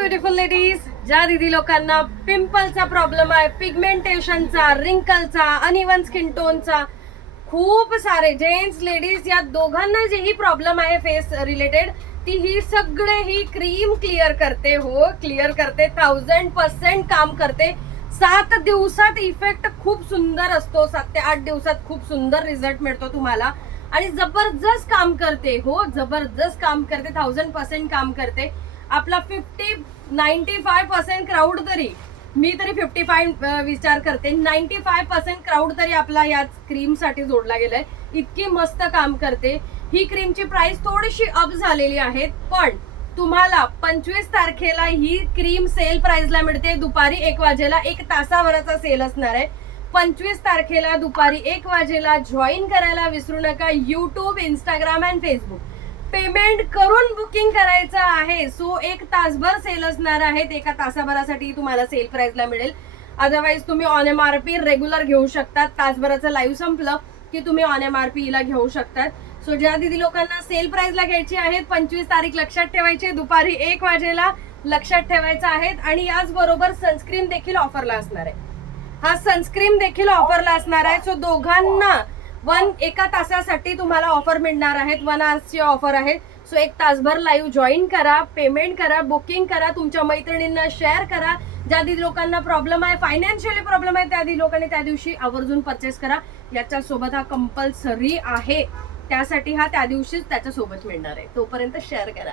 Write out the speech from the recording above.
Beautiful ladies, ज्या दीदी लोकांना पिंपलचा प्रॉब्लेम आहे, पिगमेंटेशनचा, रिंकलचा, अनइवन स्किन टोनचा, खूप सारे जेंट्स लेडीज या दोघांना जेही प्रॉब्लेम आहे फेस रिलेटेड, ती ही सगळे ही क्रीम क्लिअर करते. हो, क्लिअर करते, 1000% काम करते. 7 दिवसात इफेक्ट खूप सुंदर असतो. 7 ते 8 दिवसात खूप सुंदर रिझल्ट मिळतो तुम्हाला आणि जबरदस्त काम करते. हो, जबरदस्त काम करते, 1000% काम करते. आपला 95% क्राऊड तरी, मी तरी 55 विचार करते, 95% क्राऊड तरी आपला या क्रीम साठी जोडला गेलाय. इतकी मस्त काम करते. ही क्रीमची प्राइस थोडीशी अप झालेली आहे, पण तुम्हाला 25 तारखेला ही क्रीम सेल प्राइसला मिळते. दुपारी 1 वाजेला, 1 तासाभराचा सेल असणार आहे. 25 तारखेला दुपारी 1 वाजेला जॉईन करायला विसरू नका. YouTube, Instagram and Facebook. Payment करून बुकिंग करायचं आहे. सो 1 तासभर सेल असणार आहेत. 1 तासाभरासाठी तुम्हाला सेल प्राइसला मिळेल. अदरवाईज तुम्ही ऑन MRP रेग्युलर घेऊ शकतात. तासभराचं लाईव्ह संपलं की तुम्ही ऑन MRP ला घेऊ शकतात. सो ज्या दीदी लोकांना सेल प्राइसला घ्यायची आहेत, 25 तारीख लक्षात ठेवायची, दुपारी 1 वाजेला लक्षात ठेवायचं आहे. आणि याचबरोबर सनस्क्रीन देखील ऑफरला असणार आहे. हा सनस्क्रीन देखील ऑफरला असणार आहे. सो दोघांना 1 तासासाठी तुम्हाला ऑफर मिळणार आहेत. 1 आवर्सची ऑफर आहे. सो 1 तासभर लाईव्ह जॉईन करा, पेमेंट करा, बुकिंग करा, तुमच्या मैत्रिणींना शेअर करा. ज्या दीदी लोकांना प्रॉब्लेम आहे, फायनान्शियली प्रॉब्लेम आहे, त्या दीदी लोकांनी त्या दिवशी आवर्जून परचेस करा. याच्या सोबत हा कंपल्सरी आहे, त्यासाठी हा त्या दिवशीच त्याच्या सोबत मिळणार आहे. तोपर्यंत शेअर करा.